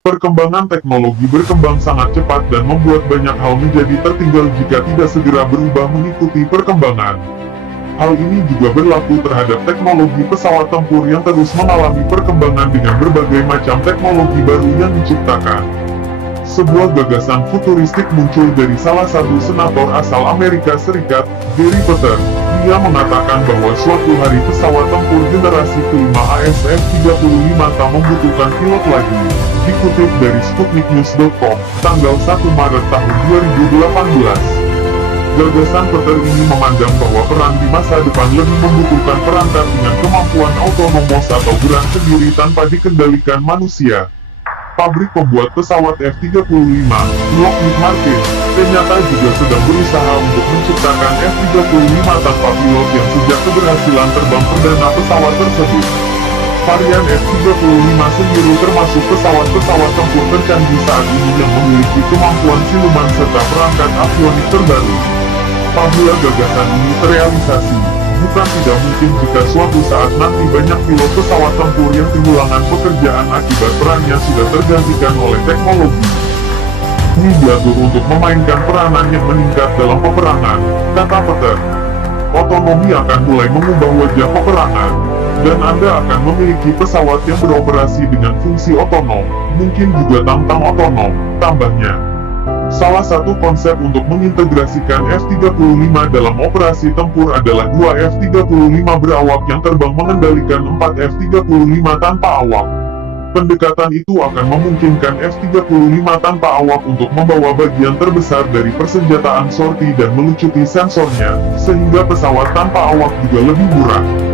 Perkembangan teknologi berkembang sangat cepat dan membuat banyak hal menjadi tertinggal jika tidak segera berubah mengikuti perkembangan. Hal ini juga berlaku terhadap teknologi pesawat tempur yang terus mengalami perkembangan dengan berbagai macam teknologi baru yang diciptakan. Sebuah gagasan futuristik muncul dari salah satu senator asal Amerika Serikat, Gary Potter. Dia mengatakan bahwa suatu hari pesawat tempur generasi kelima F-35 tak membutuhkan pilot lagi. Dikutip dari sputniknews.com, tanggal 1 Maret tahun 2018. Gagasan Potter ini memandang bahwa perang di masa depan lebih membutuhkan perangkat dengan kemampuan otonomos atau gerak sendiri tanpa dikendalikan manusia. Pabrik pembuat pesawat F-35, Lockheed Martin, ternyata juga sedang berusaha untuk menciptakan F-35 tanpa pilot yang sejak keberhasilan terbang perdana pesawat tersebut. Varian F-35 sendiri termasuk pesawat-pesawat tempur tercanggih saat ini yang memiliki kemampuan siluman serta perangkat avionik terbaru. Apabila gagasan ini terealisasi, bukan tidak mungkin jika suatu saat nanti banyak pilot pesawat tempur yang kehilangan pekerjaan akibat perannya sudah tergantikan oleh teknologi. Ini diatur untuk memainkan peranan yang meningkat dalam peperangan, kata Potter. Otonomi akan mulai mengubah wajah peperangan, dan Anda akan memiliki pesawat yang beroperasi dengan fungsi otonom, mungkin juga tantang otonom, tambahnya. Salah satu konsep untuk mengintegrasikan F-35 dalam operasi tempur adalah 2 F-35 berawak yang terbang mengendalikan 4 F-35 tanpa awak. Pendekatan itu akan memungkinkan F-35 tanpa awak untuk membawa bagian terbesar dari persenjataan sorti dan melucuti sensornya, sehingga pesawat tanpa awak juga lebih murah.